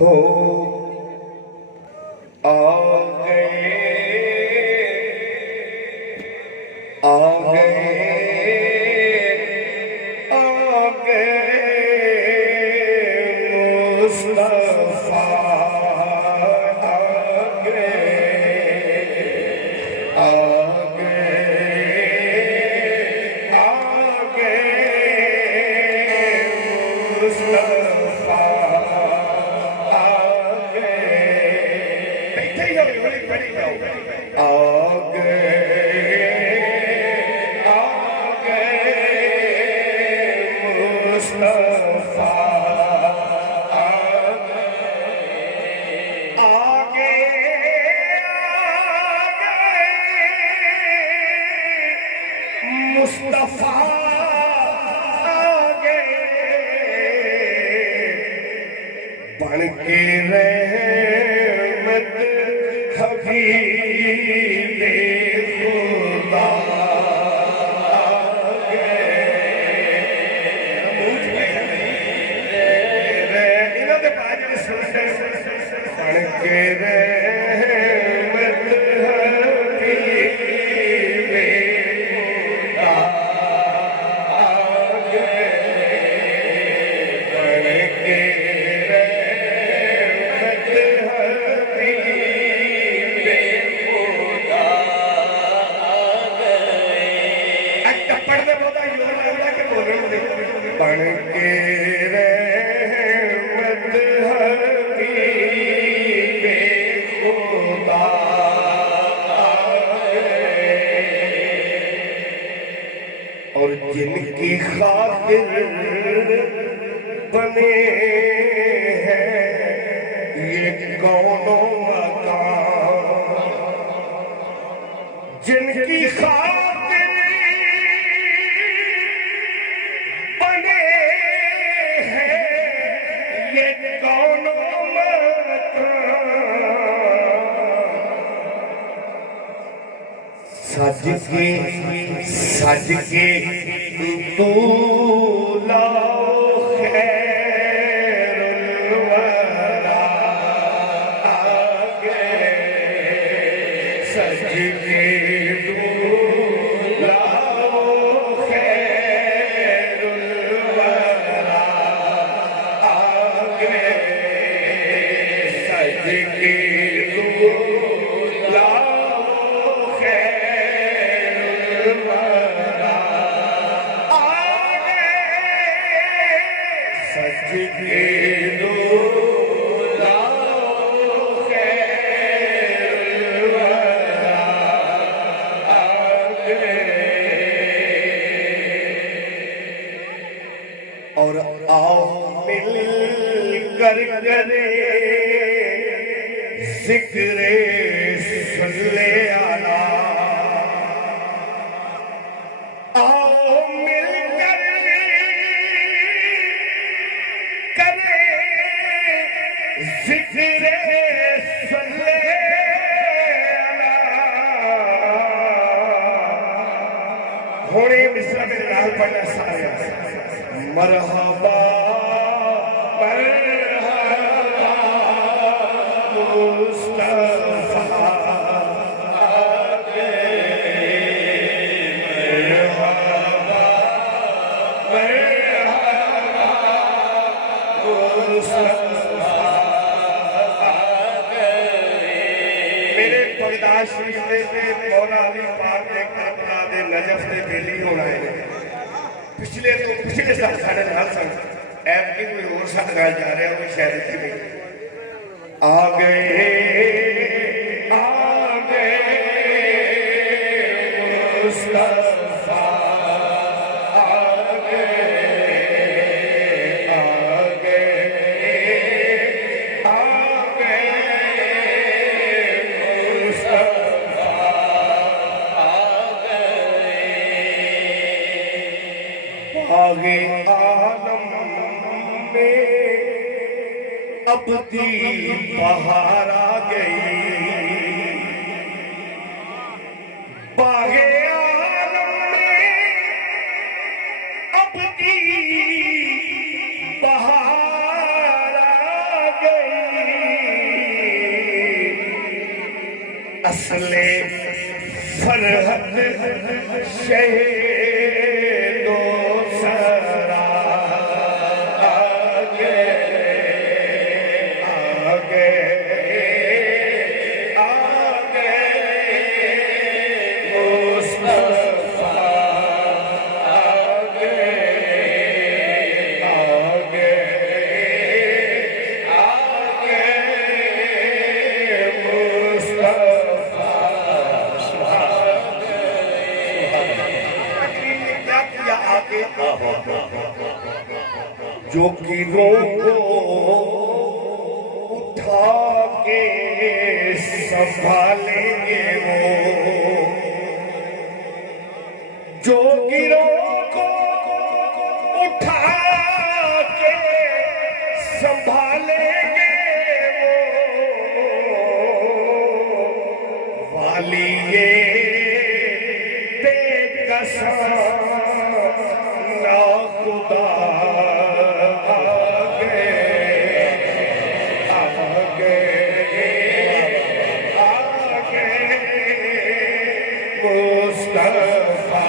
हो आ गए आ गए आ गए मुस्तफा आ गए आ गए आ गए मुस्तफा मुस्तफा आ गए बन के रहमत हबीबे खुदा आ गए इन्हों के बाद बन के रहमत हबीबे बन के रहमत हबीबे खुदा और जिनकी खातिर बने हैं ये कौनों मकान जिनकी खातिर बने हैं ये कौनों मकान सज के तू लाओ खैरुल वरा आ गए सज के तू लाओ खैरुल वरा आ गए सज के तू सच के दो और आओ मिल कर करे जिक्रे सल्ले आला होने मिस्र में लाल पढ़ना सारे मरहबा मरहबा मुस्तफा आ गए मरहबा मरहबा मुस्तफा आ गए मेरे बगदाद शरीफ में मौला अली पाक ने करबला दे नजफ दे बेली होना है पिछले साल साढ़े नाल सन ऐप की कोई और साथ गाल जा रहा है वो शायद इतनी नहीं आ गए मुस्तफा आ आगे आलम में अब दी बहार आ गई बागे आलम में अब दी बहार आ गई असले फरहत शहीदो सरा आगे आगे आगे मुस्तफा आगे आगे आगे मुस्तफा क्या किया आगे जो गिरोह को उठा के संभालेंगे वो जो गिरोह को उठा के संभालेंगे वो वाली ये बेकसा ना खुदा आगे आगे आगे मुस्तफा